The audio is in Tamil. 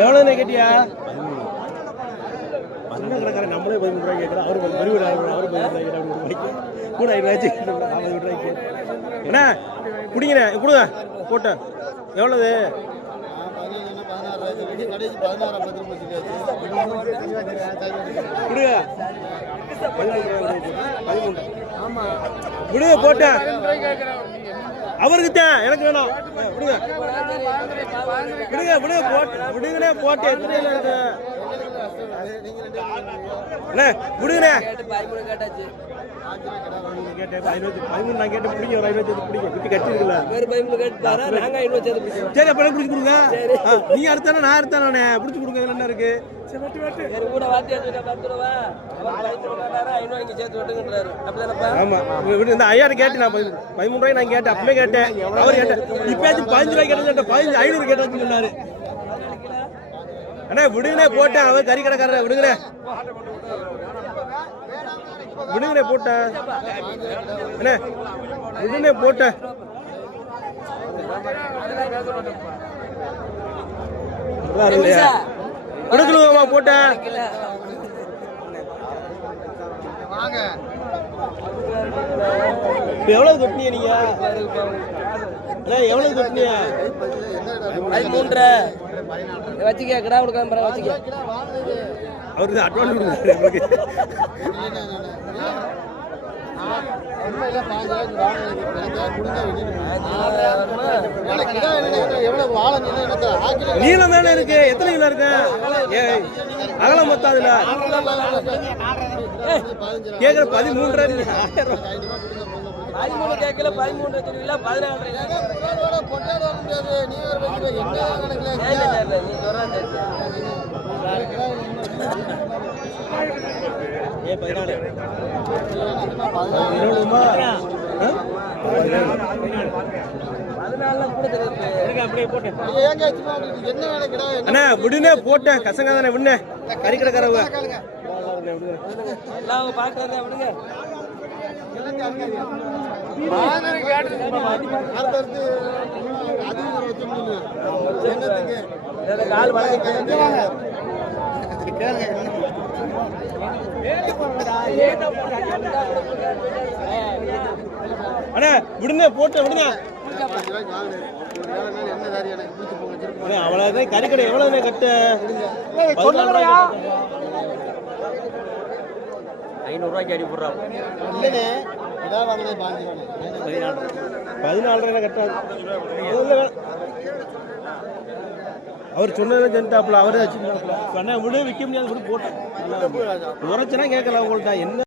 எவ்வளவு கேட்டியா? நம்மளே 13 ரூபாய் கேட்கறோம். அவரு 20 கூட 5 ரூபாய்க்கு என்ன குடிங்க கொடுங்க போட்ட எவ்வளவு? விடுங்க போட்டேன் அவருக்கு தான் எனக்கு வேணும். விடுங்க விடுங்க விடுங்க விடுங்கண்ணே போட்டு எத்தனை இருக்கு அண்ணே விடுங்கண்ணே. கேட்டேன் 13 நான் கேட்டு பிடிங்க ஒரு 500 பிடிங்க விட்டு கட்டி இருக்குல்ல சரி அப்ப பிடிச்சி கொடுங்க. நீங்க அடுத்தானே நான் அடுத்தானே பிடிச்சி கொடுங்க. என்ன இருக்கு இந்த 5000 கேட்டு நான் 13 ரூபாய் நான் கேட்டேன். அப்பவே கேட்டேன் அவர் கேட்டேன். இப்பயாச்சும் 15 ரூபாய் கேட்டேன். 500 கேட்டான்னு சொன்னாரு. அண்ணா விடுங்கண்ணே போட்டேன். அவர் கறி கடைக்காரர் விடுங்கண்ணே விடுங்கண்ணே போட்டேன். அண்ணே விடுங்கண்ணே போட்டேன். கொடுக்கலுமா போட்டேன். எவ்வளவு தொட்டினிய நீங்க? எவ்வளவு தொட்டினிய? 13 வச்சுக்க கடா கொடுக்க வச்சுக்க. அவருக்கு அட்வான்ஸ் கொடுக்குறாரு. நீளம் தானே இருக்கு. எத்தனை கிலோ இருக்கு? அகலம் மொத்தம் அதுல கேக்குற 13 கேட்கல 13 சொல்லுவீங்களா 14 அண்ணா விடுனே போட்டேன். கசங்க தானே விடுனே கறி கடைக்காரவங்க விடுங்க. அண்ணா விடுங்க போட்ட விடுங்க. அவ்வளவுதான் கறி கடை எவ்வளவு கட்டு? 500 ரூபாய்க்கு அடி போடுறான். 14 கட்டாது. அவர் சொன்னதான் சென்டாப்ல அவரே வச்சுருந்தாப்ல. விட விற்க முடியாது போட்டேன். உரைச்சுனா கேட்கல உங்கள்கிட்ட என்ன